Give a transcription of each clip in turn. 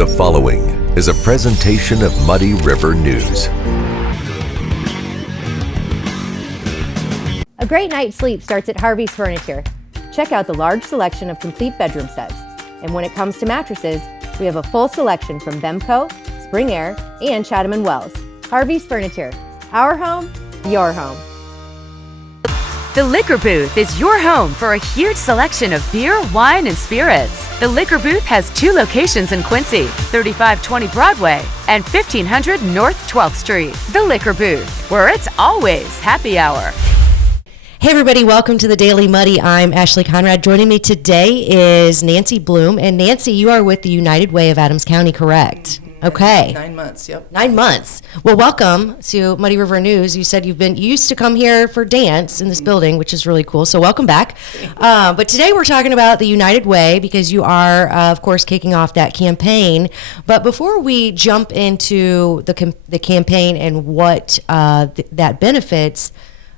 The following is a presentation of Muddy River News. A great night's sleep starts at Harvey's Furniture. Check out the large selection of complete bedroom sets. And when it comes to mattresses, we have a full selection from Bemco, Spring Air, and Chatham & Wells. Harvey's Furniture. Our home, your home. The Liquor Booth is your home for a huge selection of beer, wine, and spirits. The Liquor Booth has 2 locations in Quincy, 3520 Broadway and 1500 North 12th Street. The Liquor Booth, where it's always happy hour. Hey everybody, welcome to the Daily Muddy. I'm Ashley Conrad. Joining me today is Nancy Bluhm. And Nancy, you are with the United Way of Adams County, correct? Okay. 9 months, yep. 9 months. Well, welcome to Muddy River News. You said you used to come here for dance in this building, which is really cool. So welcome back. But today we're talking about the United Way because you are, of course, kicking off that campaign. But before we jump into the campaign and what that benefits,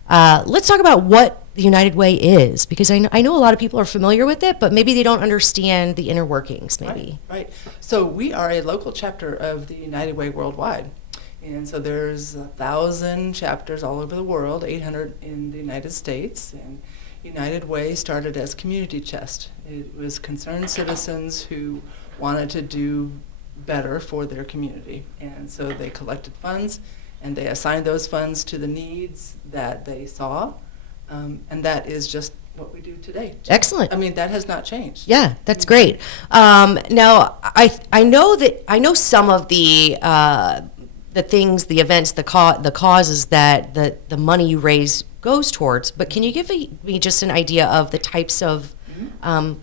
let's talk about what the United Way is, because I know a lot of people are familiar with it, but maybe they don't understand the inner workings, maybe. Right. So we are a local chapter of the United Way worldwide. And so there's 1,000 chapters all over the world, 800 in the United States. And United Way started as Community Chest. It was concerned citizens who wanted to do better for their community. And so they collected funds and they assigned those funds to the needs that they saw. And that is just what we do today. Excellent. I mean, that has not changed. Yeah, that's great. Now, I know some of the things, the events, the causes that the money you raise goes towards. But can you give me just an idea of the types of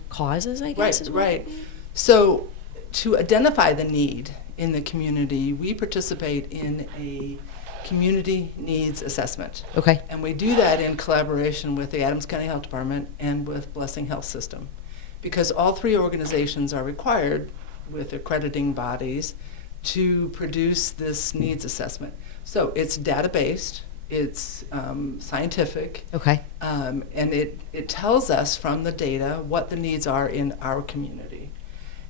causes, I guess? Right. So to identify the need in the community, we participate in a community needs assessment. Okay. And we do that in collaboration with the Adams County Health Department and with Blessing Health System, because all 3 organizations are required with accrediting bodies to produce this needs assessment. So it's data-based, it's scientific, Okay. and it tells us from the data what the needs are in our community.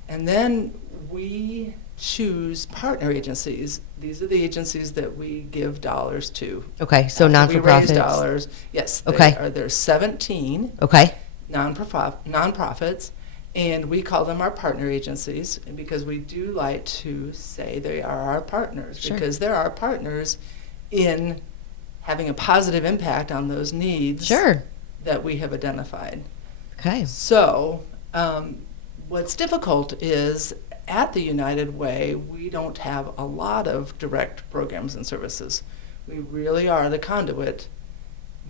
And then we choose partner agencies. These are the agencies that we give dollars to. Okay, so non-for-profits. We raise dollars. Yes. Okay. There's 17 Okay. nonprofits, and we call them our partner agencies because we do like to say they are our partners. Sure. Because they're our partners in having a positive impact on those needs Sure. that we have identified. Okay. So what's difficult is at the United Way, we don't have a lot of direct programs and services. We really are the conduit,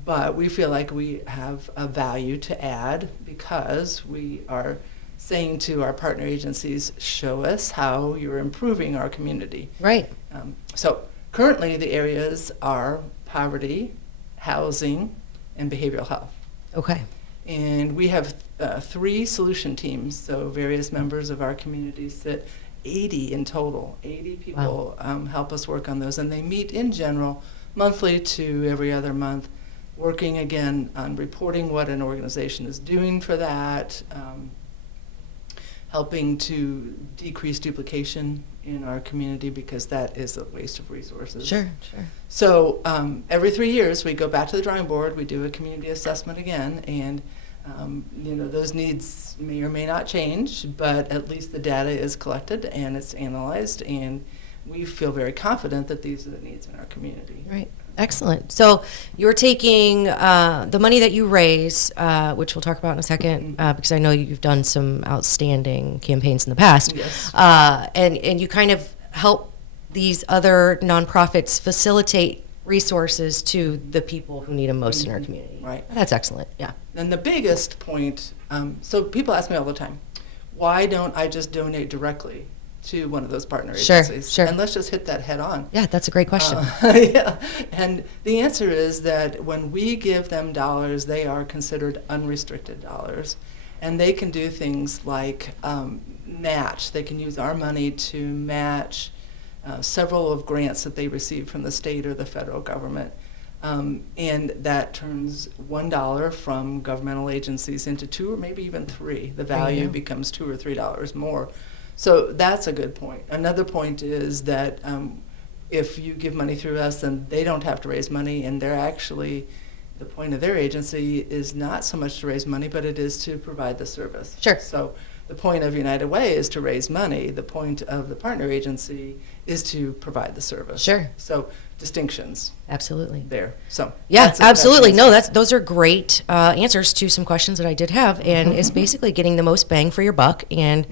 but we feel like we have a value to add because we are saying to our partner agencies, show us how you're improving our community. Right. So currently the areas are poverty, housing, and behavioral health. Okay. And we have 3 solution teams, so various members of our community sit 80 in total. 80 people help us work on those, and they meet in general monthly to every other month, working again on reporting what an organization is doing for that, helping to decrease duplication in our community because that is a waste of resources. Sure. So every 3 years we go back to the drawing board, we do a community assessment again, and those needs may or may not change, but at least the data is collected and it's analyzed, and we feel very confident that these are the needs in our community. Right. Excellent. So you're taking the money that you raise, which we'll talk about in a second, because I know you've done some outstanding campaigns in the past. Yes. And you kind of help these other nonprofits facilitate resources to the people who need them most in our community. Right. That's excellent. Yeah. And the biggest point, so people ask me all the time, why don't I just donate directly to one of those partner agencies? Sure. And let's just hit that head on. Yeah, that's a great question. Yeah. And the answer is that when we give them dollars, they are considered unrestricted dollars. And they can do things like match. They can use our money to match several of grants that they receive from the state or the federal government. And that turns $1 from governmental agencies into $2 or maybe even $3. The value becomes $2 or $3 more. So that's a good point. Another point is that if you give money through us, then they don't have to raise money, and they're actually, the point of their agency is not so much to raise money, but it is to provide the service. Sure. So the point of United Way is to raise money. The point of the partner agency is to provide the service. Sure. So distinctions Absolutely. there. So Yeah, that's absolutely. No, that's those are great answers to some questions that I did have, and it's basically getting the most bang for your buck and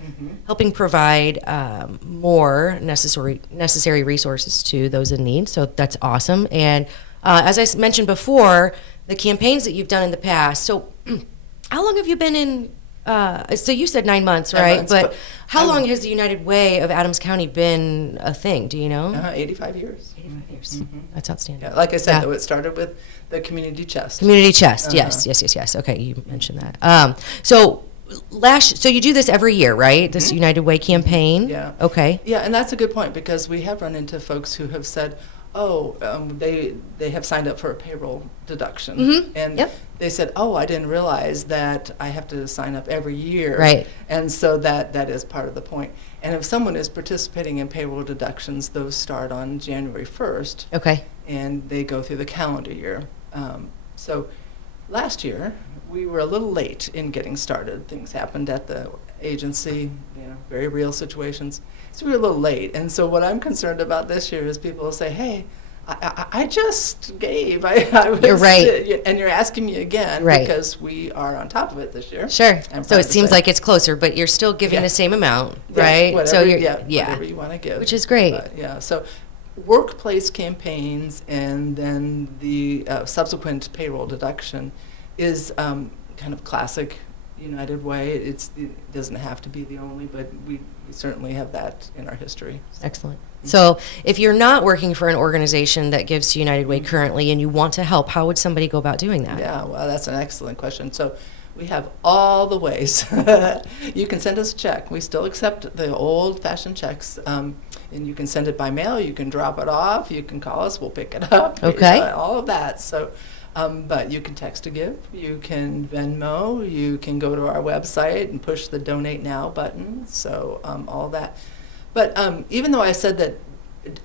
helping provide more necessary resources to those in need. So that's awesome. And as I mentioned before, the campaigns that you've done in the past. So, how long have you been in? So you said 9 months, 9 right? months, but but how long has the United Way of Adams County been a thing? Do you know? 85 years. 85 years. That's outstanding. Yeah, like I said, Yeah. though, it started with the community chest. Community chest, Uh-huh. yes. Okay, you mentioned that. So you do this every year, right? This United Way campaign. Yeah. Okay. Yeah, and that's a good point, because we have run into folks who have said, they have signed up for a payroll deduction. And Yep. they said, I didn't realize that I have to sign up every year. Right. And so that is part of the point. And if someone is participating in payroll deductions, those start on January 1st. Okay. And they go through the calendar year. So last year, we were a little late in getting started. Things happened at the agency, very real situations. So we were a little late. And so what I'm concerned about this year is people will say, hey, I just gave. I was, You're right. And you're asking me again, Right. because we are on top of it this year. Sure. I'm So proud it to seems say. like it's closer, but you're still giving Yeah. the same amount, Yeah, right? Whatever, So you're, whatever you want to give. Which is great. But, so workplace campaigns and then the subsequent payroll deduction is kind of classic United Way. It doesn't have to be the only, but we certainly have that in our history. Excellent. So if you're not working for an organization that gives to United Way currently and you want to help, how would somebody go about doing that? Yeah, well, that's an excellent question. So we have all the ways. You can send us a check. We still accept the old-fashioned checks, and you can send it by mail. You can drop it off. You can call us. We'll pick it up. Okay. All of that. So, but you can text to give. You can Venmo. You can go to our website and push the Donate Now button. So all that. But even though I said that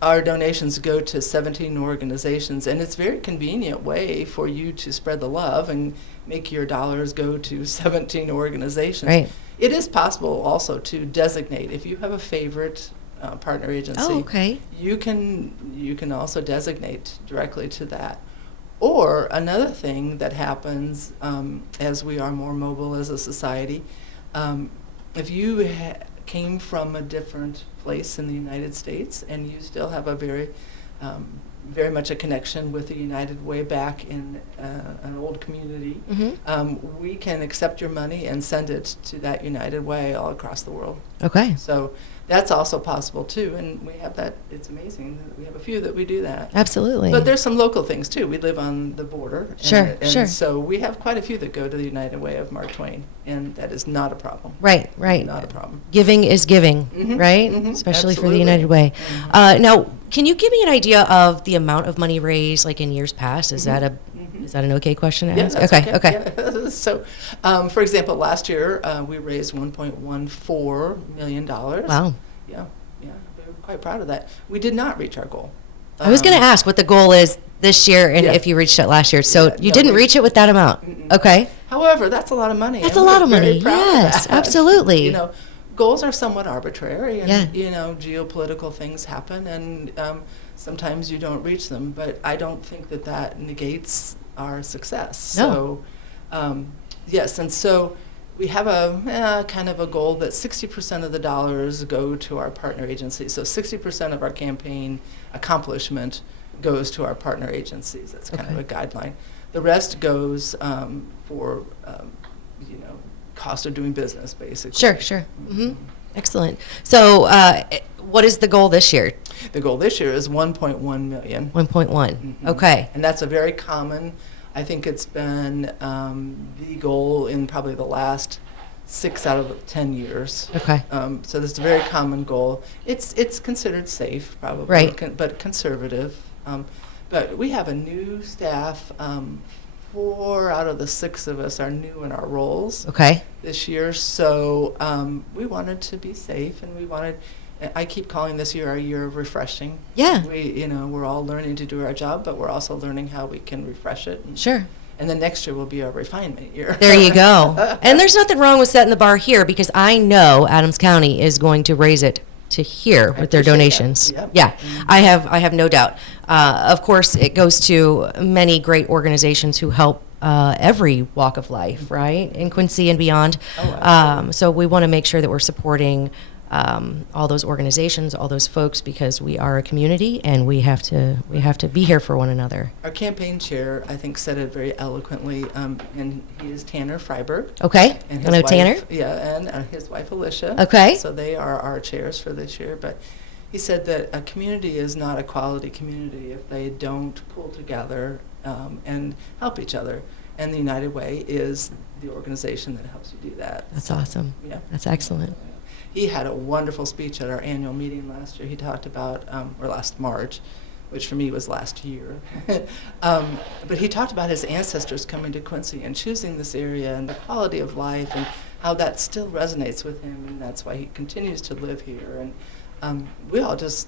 our donations go to 17 organizations, and it's a very convenient way for you to spread the love and make your dollars go to 17 organizations. Right. It is possible also to designate, if you have a favorite partner agency, Oh, okay. you can also designate directly to that. Or another thing that happens as we are more mobile as a society, if you came from a different place in the United States and you still have a very much a connection with the United Way back in an old community, we can accept your money and send it to that United Way all across the world. Okay. So that's also possible too, and we have that. It's amazing that we have a few that we do that. Absolutely. But there's some local things too. We live on the border. Sure, and sure. So we have quite a few that go to the United Way of Mark Twain, and that is not a problem. Right. Not a problem. Giving is giving, right? Especially for the United Way. Now, can you give me an idea of the amount of money raised, like in years past? Is that an okay question to Yeah, ask? that's Okay. Yeah. So, for example, last year we raised $1.14 million. Wow. Yeah, we were quite proud of that. We did not reach our goal. I was going to ask what the goal is this year and Yeah. if you reached it last year. So Yeah, you no, didn't we- reach it with that amount. Okay. However, that's a lot of money. That's and a lot we're of very money. proud of Yes, that. absolutely. Goals are somewhat arbitrary, and Yeah. geopolitical things happen, and sometimes you don't reach them. But I don't think that negates our success. No. So, yes, and so we have a kind of a goal that 60% of the dollars go to our partner agencies. So 60% of our campaign accomplishment goes to our partner agencies. That's kind of a guideline. The rest goes for cost of doing business, basically. Sure. Excellent. So what is the goal this year? The goal this year is 1.1 million. 1.1. Okay. And that's a very common, I think it's been the goal in probably the last 6 out of the 10 years. Okay. So that's a very common goal. It's considered safe, probably, Right. but conservative. But we have a new staff 4 out of the 6 of us are new in our roles Okay. this year. So we wanted to be safe, and I keep calling this year our year of refreshing. Yeah. We're all learning to do our job, but we're also learning how we can refresh it. Sure. And then next year will be our refinement year. There you go. And there's nothing wrong with setting the bar here, because I know Adams County is going to raise it to here with their appreciate donations. that. Yep. Yeah, I have no doubt. Of course, it goes to many great organizations who help every walk of life, right, in Quincy and beyond. So we want to make sure that we're supporting all those organizations, all those folks, because we are a community and we have to be here for one another. Our campaign chair, I think, said it very eloquently, and he is Tanner Freiberg. Okay, And I know wife, Tanner. Yeah, and his wife Alicia. Okay. So they are our chairs for this year. But he said that a community is not a quality community if they don't pull together and help each other. And the United Way is the organization that helps you do that. That's awesome. Yeah. That's excellent. He had a wonderful speech at our annual meeting last year. He talked about, or last March, which for me was last year. But he talked about his ancestors coming to Quincy and choosing this area and the quality of life and how that still resonates with him, and that's why he continues to live here. And we all just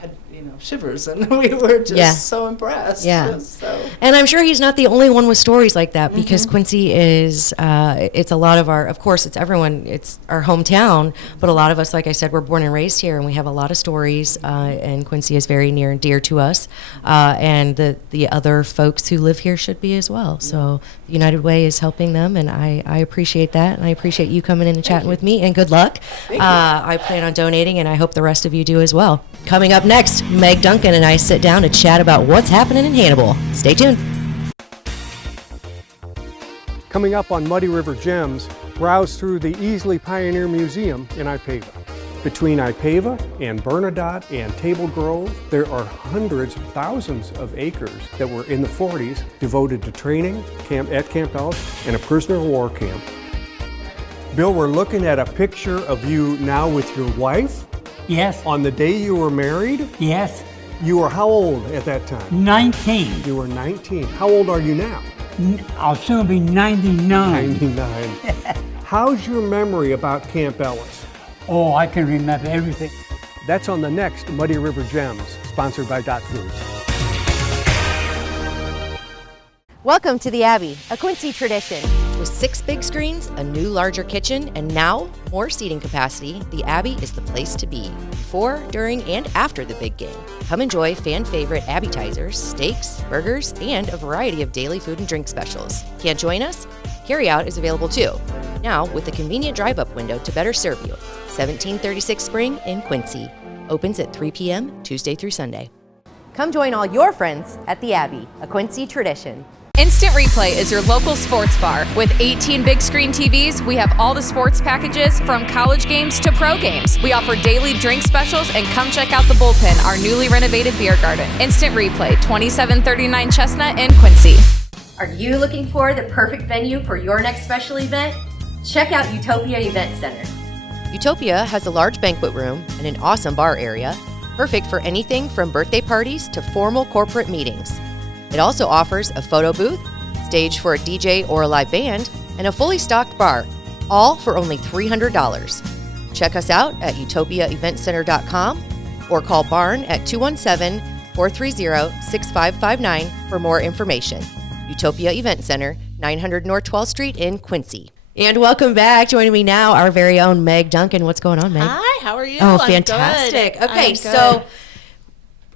had, shivers, and we were just so impressed. Yeah. So. And I'm sure he's not the only one with stories like that, because Quincy is, it's a lot of of course, it's everyone, it's our hometown, but a lot of us, like I said, we're born and raised here, and we have a lot of stories, and Quincy is very near and dear to us, and the other folks who live here should be as well. So the United Way is helping them, and I appreciate that, and I appreciate you coming in and chatting with me, and good luck. I plan on donating, and I hope the rest of you do as well. Coming up next, Meg Duncan and I sit down to chat about what's happening in Hannibal. Stay tuned. Coming up on Muddy River Gems, browse through the Easley Pioneer Museum in Ipava. Between Ipava and Bernadotte and Table Grove, there are hundreds, thousands of acres that were in the 40s devoted to training at Camp Ellis and a prisoner of war camp. Bill, we're looking at a picture of you now with your wife. Yes. On the day you were married? Yes. You were how old at that time? 19. You were 19. How old are you now? I'll soon be 99. 99. How's your memory about Camp Ellis? Oh, I can remember everything. That's on the next Muddy River Gems, sponsored by Dot Foods. Welcome to the Abbey, a Quincy tradition. With 6 big screens, a new larger kitchen, and now more seating capacity, the Abbey is the place to be before, during, and after the big game. Come enjoy fan favorite appetizers, steaks, burgers, and a variety of daily food and drink specials. Can't join us? Carryout is available too. Now with a convenient drive-up window to better serve you. 1736 Spring in Quincy. Opens at 3 p.m. Tuesday through Sunday. Come join all your friends at the Abbey, a Quincy tradition. Instant Replay is your local sports bar. With 18 big screen TVs, we have all the sports packages from college games to pro games. We offer daily drink specials, and come check out the Bullpen, our newly renovated beer garden. Instant Replay, 2739 Chestnut in Quincy. Are you looking for the perfect venue for your next special event? Check out Utopia Event Center. Utopia has a large banquet room and an awesome bar area, perfect for anything from birthday parties to formal corporate meetings. It also offers a photo booth, stage for a DJ or a live band, and a fully stocked bar, all for only $300. Check us out at utopiaeventcenter.com or call Barn at 217-430-6559 for more information. Utopia Event Center, 900 North 12th Street in Quincy. And welcome back. Joining me now, our very own Meg Duncan. What's going on, Meg? Hi, how are you? Oh, I'm fantastic. good. Okay, I'm so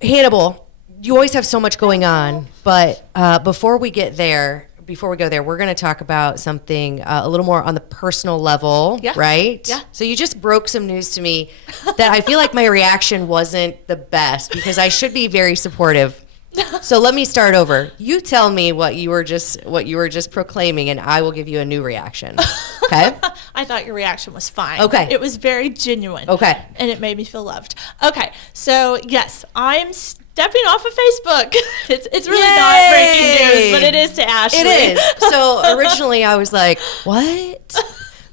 good. Hannibal, you always have so much going on, but before we go there, we're going to talk about something a little more on the personal level, right? Yeah. So you just broke some news to me that I feel like my reaction wasn't the best, because I should be very supportive. So let me start over. You tell me what you were just proclaiming, and I will give you a new reaction. Okay? I thought your reaction was fine. Okay. It was very genuine. Okay. And it made me feel loved. Okay. So, yes, I'm stepping off of Facebook. It's really not breaking news, but it is to Ashley. It is. So originally I was like, what?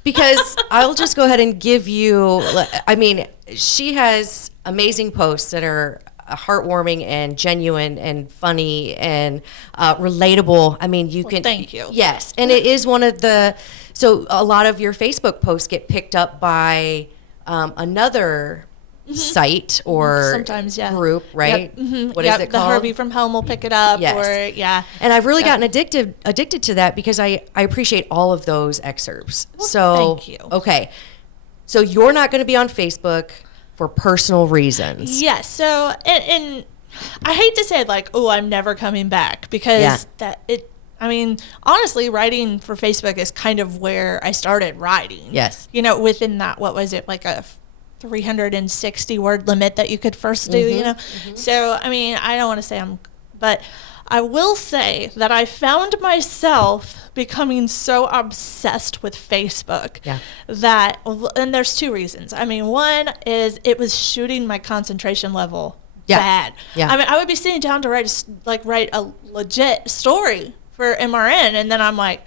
Because I'll just go ahead and give you, I mean, she has amazing posts that are heartwarming and genuine and funny and relatable. I mean, you can. Thank you. Yes, and it is one of the. So a lot of your Facebook posts get picked up by another site or sometimes group, right? Yep. What is it The called? Harvey from Home will pick it up. Yes. Or And I've really gotten addicted to that because I appreciate all of those excerpts. So thank you. Okay. So you're not going to be on Facebook for personal reasons. Yes. So and I hate to say it like, oh, I'm never coming back because I mean, honestly, writing for Facebook is kind of where I started writing. Yes. You know, within that, what was it, like a 360 word limit that you could first do, you know? So, I mean, I don't want to say but I will say that I found myself becoming so obsessed with Facebook that, and there's two reasons. I mean, one is it was shooting my concentration level bad. Yeah. I mean, I would be sitting down to write a legit story for MRN, and then I'm like,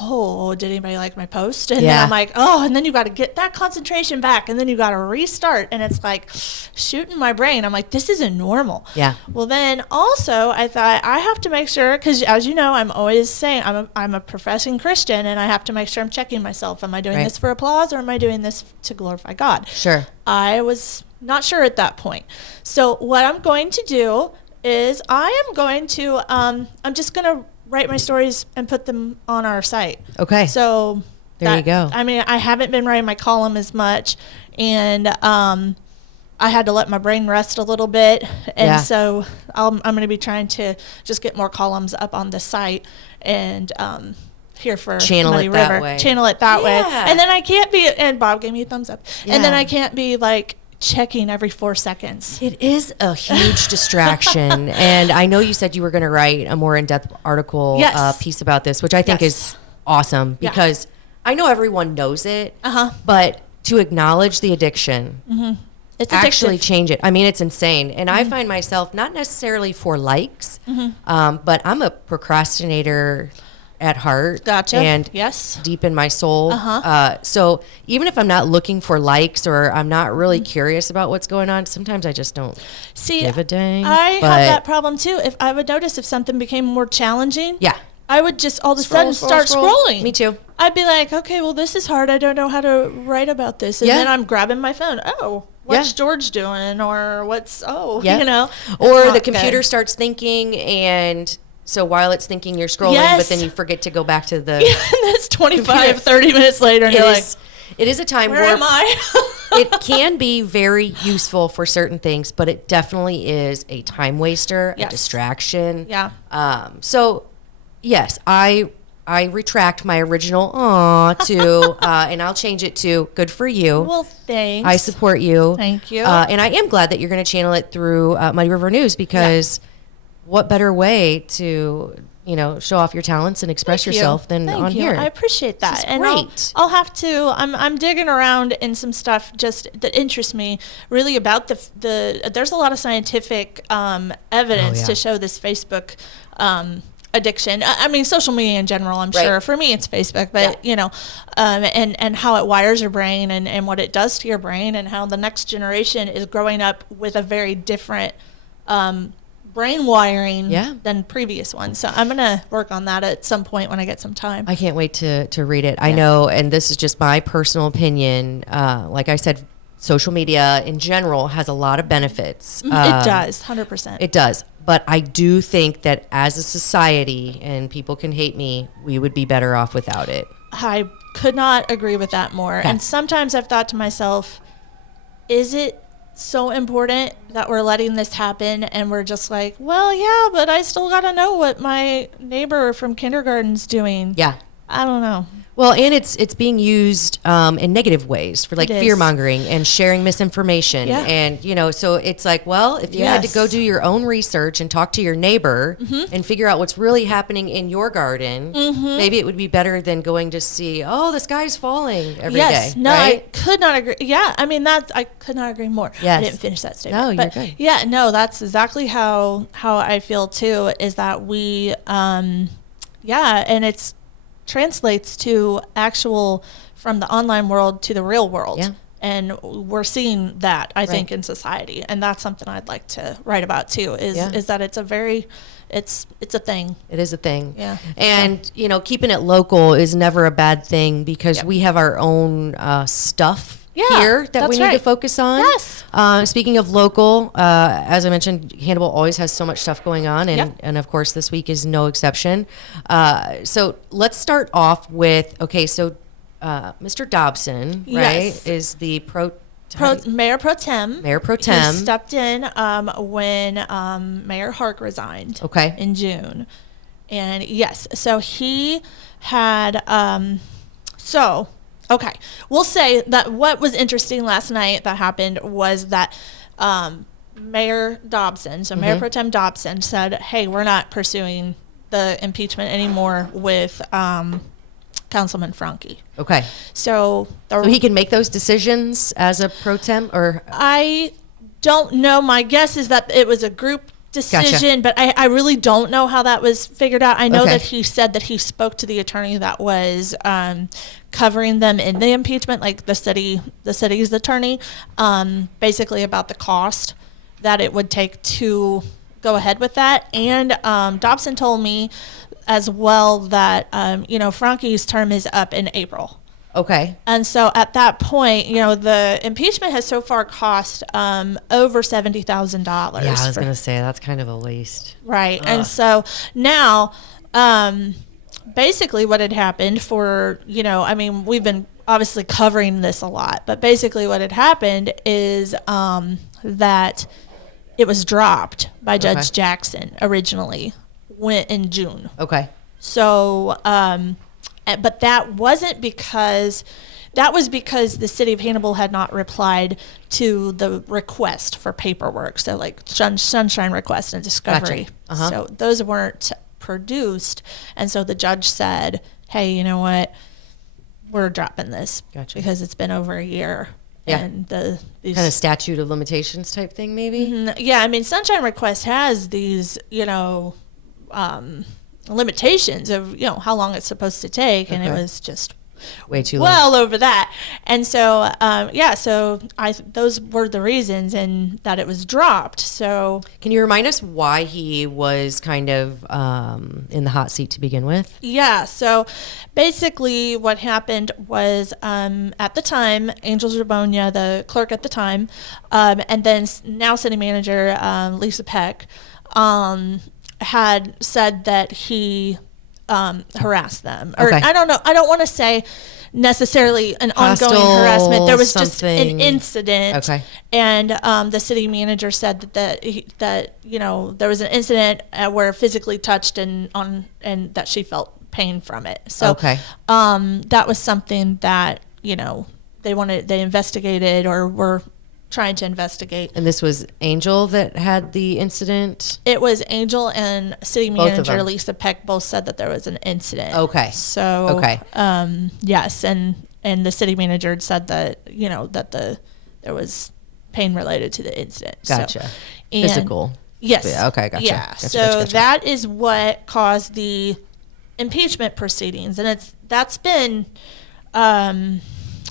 oh, did anybody like my post? And then I'm like, oh, and then you got to get that concentration back, and then you got to restart, and it's like shooting my brain. I'm like, this isn't normal. Yeah. Well, then also I thought I have to make sure, because as you know, I'm always saying I'm a professing Christian, and I have to make sure I'm checking myself. Am I doing this for applause, or am I doing this to glorify God? Sure. I was not sure at that point. So what I'm going to do is I am going to I'm just going to write my stories and put them on our site. Okay. So there you go. I mean, I haven't been writing my column as much, and I had to let my brain rest a little bit, and so I'm going to be trying to just get more columns up on the site and here for channel Muddy it River. that way. Channel it that way, and then I can't be. And Bob gave me a thumbs up, and then I can't be like checking every 4 seconds. It is a huge distraction. And I know you said you were going to write a more in-depth article piece about this, which I think is awesome because I know everyone knows it, but to acknowledge the addiction, it's actually addictive. change it. I mean, it's insane. And I find myself not necessarily for likes, but I'm a procrastinator at heart. Gotcha. And yes, deep in my soul. So even if I'm not looking for likes or I'm not really curious about what's going on, sometimes I just don't give a dang. I have that problem too. If I would notice if something became more challenging, I would just all of a sudden start scrolling. Me too. I'd be like, okay, well, this is hard. I don't know how to write about this. And then I'm grabbing my phone. Oh, what's George doing? Or what's, you know. Or the computer starts thinking, and so while it's thinking, you're scrolling, but then you forget to go back to the that's 25, 30 minutes later, and you're like, it is a time where am I? It can be very useful for certain things, but it definitely is a time waster, a distraction. Yeah. So, yes, I retract my original to, and I'll change it to good for you. Well, thanks. I support you. Thank you. And I am glad that you're going to channel it through Muddy River News because what better way to, show off your talents and express yourself than on here. I appreciate that. This is and great. I'll have to, I'm digging around in some stuff just that interests me really about there's a lot of scientific evidence to show this Facebook addiction. I mean, social media in general, I'm sure. For me, it's Facebook, but, and how it wires your brain and what it does to your brain and how the next generation is growing up with a very different brain wiring than previous ones. So I'm going to work on that at some point when I get some time. I can't wait to read it. I know, and this is just my personal opinion. Like I said, social media in general has a lot of benefits. It does, 100%. It does. But I do think that as a society, and people can hate me, we would be better off without it. I could not agree with that more. And sometimes I've thought to myself, is it so important that we're letting this happen and we're just like, well, yeah, but I still got to know what my neighbor from kindergarten's doing. Yeah. I don't know. Well, and it's being used in negative ways for like fear mongering and sharing misinformation. Yeah. And, so it's like, well, if you had to go do your own research and talk to your neighbor and figure out what's really happening in your garden, maybe it would be better than going to see, the sky's falling every day. No, right? I could not agree. Yeah. I mean, I could not agree more. Yes. I didn't finish that statement. No, you're good. Yeah, no, that's exactly how I feel too, is that we, and it's translates to actual from the online world to the real world. Yeah. and we're seeing that, I think, in society, and that's something I'd like to write about too. Is that it's a very it's a thing. It is a thing. Yeah. And, you know, keeping it local is never a bad thing because we have our own stuff here that we need to focus on. Yes. Speaking of local, as I mentioned, Hannibal always has so much stuff going on, and of course this week is no exception. So let's start off with, Mr. Dobson, right, is the Mayor Pro Tem. Mayor Pro Tem. He stepped in when Mayor Hark resigned in June. And yes, so he had, we'll say that what was interesting last night that happened was that Mayor Dobson, so Mayor Pro Tem Dobson said, hey, we're not pursuing the impeachment anymore with Councilman Franke. Okay. So he can make those decisions as a pro tem, or? I don't know. My guess is that it was a group decision, but I really don't know how that was figured out. I know that he said that he spoke to the attorney that was covering them in the impeachment, like the city's attorney, basically about the cost that it would take to go ahead with that. And Dobson told me as well that, Franke's term is up in April. Okay. And so at that point, the impeachment has so far cost over $70,000. Yeah, I was going to say, that's kind of a waste. Right. And so now, basically what had happened we've been obviously covering this a lot, but basically what had happened is that it was dropped by Judge Jackson originally in June. Okay. So, but that was because the city of Hannibal had not replied to the request for paperwork. So like sunshine request and discovery. Gotcha. So those weren't produced. And so the judge said, hey, you know what? We're dropping this because it's been over a year. Yeah. And these kind of statute of limitations type thing, maybe? Mm-hmm. Yeah. I mean, sunshine request has these, limitations of how long it's supposed to take, and it was just way too well over that. And so those were the reasons, and that it was dropped. So can you remind us why he was kind of in the hot seat to begin with? Yeah, so basically what happened was at the time, Angel Zerbonia, the clerk at the time, and then now city manager Lisa Peck, had said that he harassed them. Or I don't know. I don't want to say necessarily an ongoing harassment. There was just an incident. Okay. And the city manager said that there was an incident where physically touched and that she felt pain from it. So that was something that they investigated or were trying to investigate. And this was Angel that had the incident? It was Angel and city manager Lisa Peck both said that there was an incident. Okay. So yes, and the city manager said that there was pain related to the incident. Gotcha. So, physical. Yes. Yeah, okay, gotcha. Yeah. Gotcha. That is what caused the impeachment proceedings, and that's been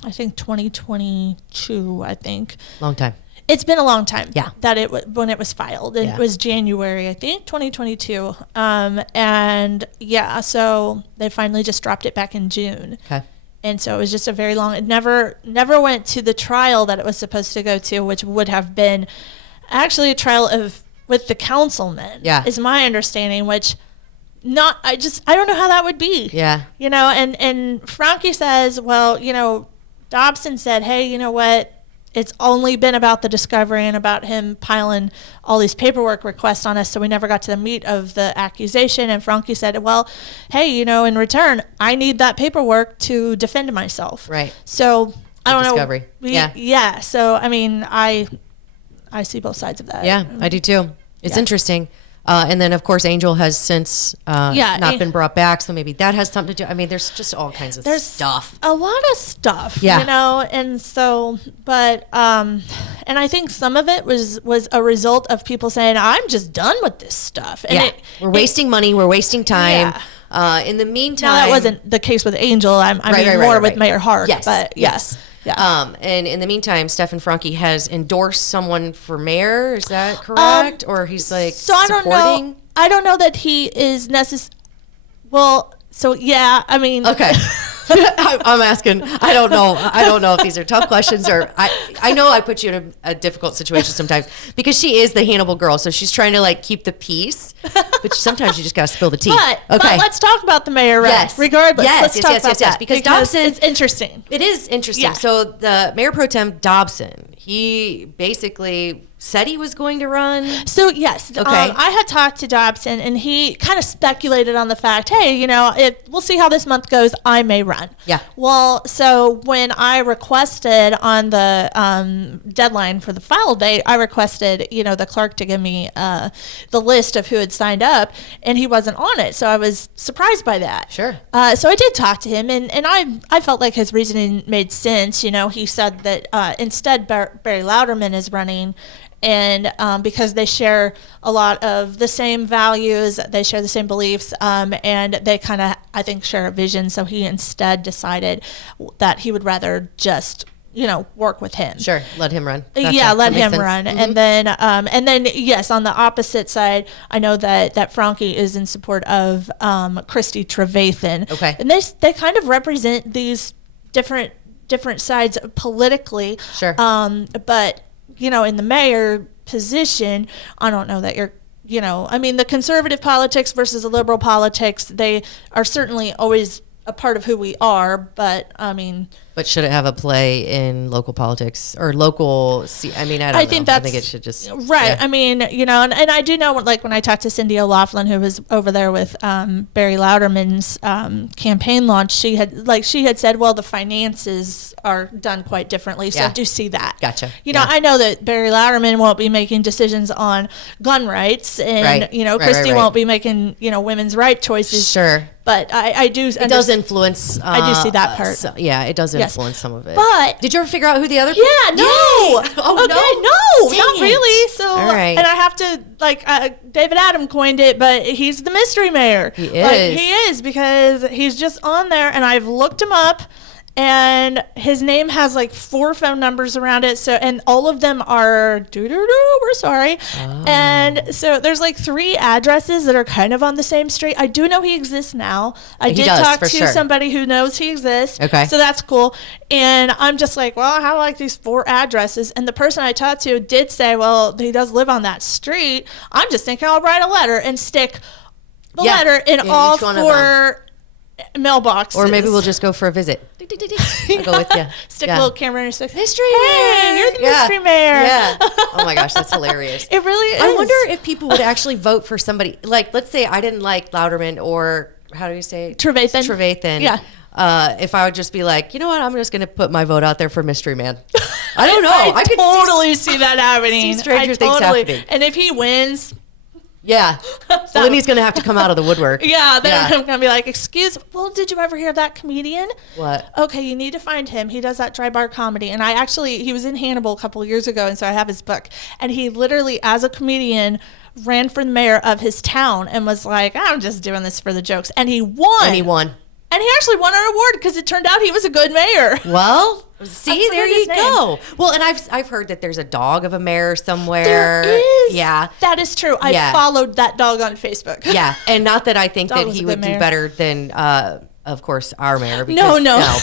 I think 2022, I think. Long time. It's been a long time. Yeah. That when it was filed. It was January, I think, 2022. And yeah, so they finally just dropped it back in June. Okay. And so it was just a very long, it never went to the trial that it was supposed to go to, which would have been actually a trial with the councilmen. Yeah. Is my understanding, which I don't know how that would be. Yeah. And Franke says, well, Dobson said, hey, you know what? It's only been about the discovery and about him piling all these paperwork requests on us, so we never got to the meat of the accusation. And Franke said, well, hey, in return, I need that paperwork to defend myself. Right. So I don't discovery. know. Yeah. So, I mean, I see both sides of that. Yeah, I do too. It's interesting. And then, of course, Angel has since not been brought back, so maybe that has something to do. I mean, there's just all kinds of stuff. A lot of stuff, yeah. And so, but, and I think some of it was a result of people saying, I'm just done with this stuff. And we're wasting money, we're wasting time. Yeah. In the meantime. Now, that wasn't the case with Angel. I mean, more with Mayor Hark. Yes, but yes. Yeah. And in the meantime, Stefan Franke has endorsed someone for mayor. Is that correct? Or he's like so I don't supporting? know. I don't know that he is Well, so yeah, I mean. Okay. I'm asking. I don't know if these are tough questions or I know I put you in a difficult situation sometimes because she is the Hannibal girl, so she's trying to like keep the peace, but sometimes you just got to spill the tea. But let's talk about the mayor race. Yes. Regardless, Yes, let's yes, talk yes, about yes, yes, that because Dobson- it's interesting. It is interesting. Yeah. So the Mayor Pro Tem Dobson, he basically said he was going to run. So yes, Okay. I had talked to Dobson, and he kind of speculated on the fact, hey, we'll see how this month goes. I may run. Yeah. Well, so when I requested on the deadline for the file date, I requested, the clerk to give me the list of who had signed up, and he wasn't on it. So I was surprised by that. Sure. So I did talk to him, and I felt like his reasoning made sense. He said that instead Barry Louderman is running. And because they share a lot of the same values, they share the same beliefs, and they kind of, I think, share a vision. So he instead decided that he would rather just, work with him. Sure, let him run. Yeah, Gotcha. let That makes him sense. run, Mhm. and then yes, on the opposite side, I know that Franke is in support of Christy Trevathan. Okay. And they kind of represent these different sides politically. Sure. But in the mayor position, I don't know that you're, the conservative politics versus the liberal politics, they are certainly always a part of who we are, but But should it have a play in local politics or local? I mean, I don't know. think I think it should just right. yeah. I mean, and I do know, like when I talked to Cindy O'Loughlin, who was over there with Barry Louderman's campaign launch, she had said, well, the finances are done quite differently, so Yeah. I do see that. Gotcha. I know that Barry Louderman won't be making decisions on gun rights, and Right. Christy Right. won't be making women's right choices. Sure. But I do. It does influence. I do see that part. It does Yes. influence some of it. But did you ever figure out who the other? Yeah, no. Oh Okay, no, no, not Dang it. really. So, All right. and I have to David Adam coined it, but he's the mystery mayor. He is. He is because he's just on there, and I've looked him up. And his name has 4 phone numbers around it. So, and all of them are we're sorry. Oh. And so there's 3 addresses that are kind of on the same street. I do know he exists now. I He did does, talk for to sure. somebody who knows he exists. Okay. So that's cool. And I'm just like, well, I have these 4 addresses. And the person I talked to did say, well, he does live on that street. I'm just thinking I'll write a letter and stick the Yeah, letter in all each one of 4 mailboxes. Or maybe we'll just go for a visit. I'll go with you. Stick Yeah. a little camera in his face. Mystery Hey, mayor. you're the Yeah. mystery mayor. Yeah. Oh my gosh, that's hilarious. It really is. I wonder if people would actually vote for somebody let's say I didn't like Louderman or how do you say it? Trevathan. Yeah. If I would just be like, you know what, I'm just going to put my vote out there for Mystery Man. I don't know. I could totally see that happening. see stranger things happening. And if he wins, Yeah. So then he's going to have to come out of the woodwork. yeah, then Yeah. I'm going to be like, excuse, well, did you ever hear that comedian? What? Okay, you need to find him. He does that dry bar comedy. And he was in Hannibal a couple of years ago, and so I have his book. And he literally, as a comedian, ran for the mayor of his town and was like, I'm just doing this for the jokes. And he won. And he won. And he actually won an award because it turned out he was a good mayor. Well, see, there forget you his name. go. Well, and I've heard that there's a dog of a mayor somewhere. There is. Yeah. That is true. I Yeah. followed that dog on Facebook. Yeah, and not that I think Dog that was he a would good do mayor. better than, of course, our mayor. Because, No.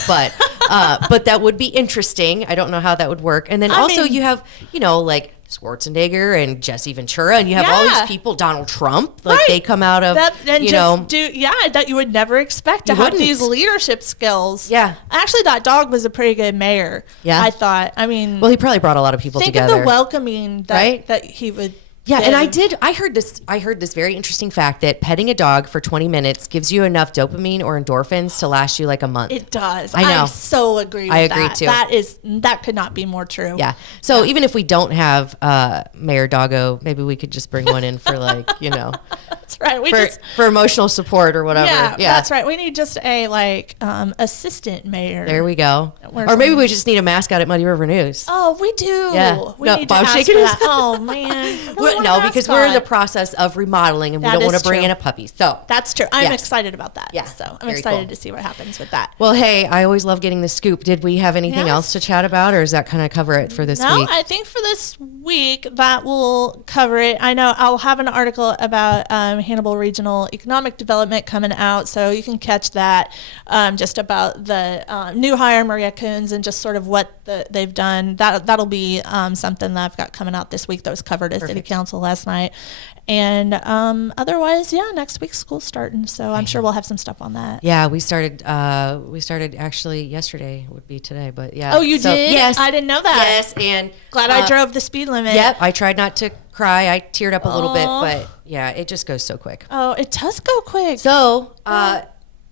but that would be interesting. I don't know how that would work. And then I also mean- you have, like Schwarzenegger and Jesse Ventura, and you have all Yeah. these people, Donald Trump, like Right. they come out of, that you would never expect to You have wouldn't. these leadership skills. Yeah. Actually, that dog was a pretty good mayor. Yeah. I thought. I mean, well, he probably brought a lot of people think together. of the welcoming that, Right? that he would. Yeah, and give. I heard this very interesting fact that petting a dog for 20 minutes gives you enough dopamine or endorphins to last you like a month. It does. I know. I so agree with I agree, that. too. That could not be more true. Yeah. So even if we don't have Mayor Doggo, maybe we could just bring one in for right. For emotional support or whatever. Yeah, that's right. We need just a assistant mayor. There we go. Or Or maybe we just need a mascot at Muddy River News. Oh, we do. Yeah. We No, need Bob's to ask shaking for his that. Oh man. No, because we're in the process of remodeling and we That don't want is to bring true. in a puppy. So That's true. I'm Yes. excited about that. Yeah, So I'm very excited cool. to see what happens with that. Well, hey, I always love getting the scoop. Did we have anything Yes. else to chat about, or does that kind of cover it for this No, week? I think for this week that will cover it. I know I'll have an article about Hannibal Regional Economic Development coming out, so you can catch that just about the new hire Maria Coons and just sort of what they've done. That'll be something that I've got coming out this week that was covered at City Council last night. And otherwise, next week's school's starting, so I'm sure we'll have some stuff on that. Yeah, we started actually yesterday, would be today, but yeah. Oh, you did? Yes. I didn't know that. Yes, and Glad I drove the speed limit. Yep, I tried not to cry. I teared up a little bit, Aw. but yeah, it just goes so quick. Oh, it does go quick. So,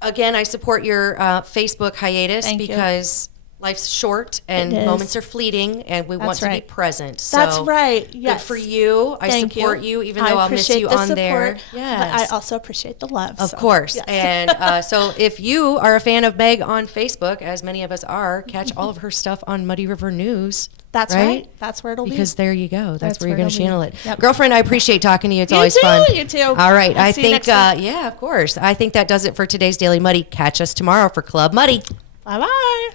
again, I support your Facebook hiatus Thank you. because life's short and It is. moments are fleeting, and we want That's to be right. present. So That's right. Good Yes. for you. I Thank support you, even I though I'll miss appreciate you the on there. support, Yes. But I also appreciate the love. Of so, course. yes. And so if you are a fan of Meg on Facebook, as many of us are, catch all of her stuff on Muddy River News. That's right. That's where it'll Because there you go. That's where you're where going to it'll channel be. it. Yep. Girlfriend, I appreciate talking to you. It's You always too, fun. you too. All right. I'll I see you think, next week. yeah, of course. I think that does it for today's Daily Muddy. Catch us tomorrow for Club Muddy. be. Bye-bye.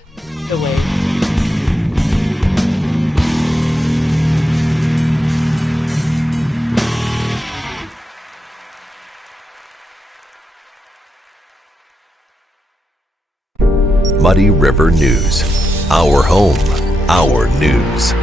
The way. Muddy River News. Our home, our news.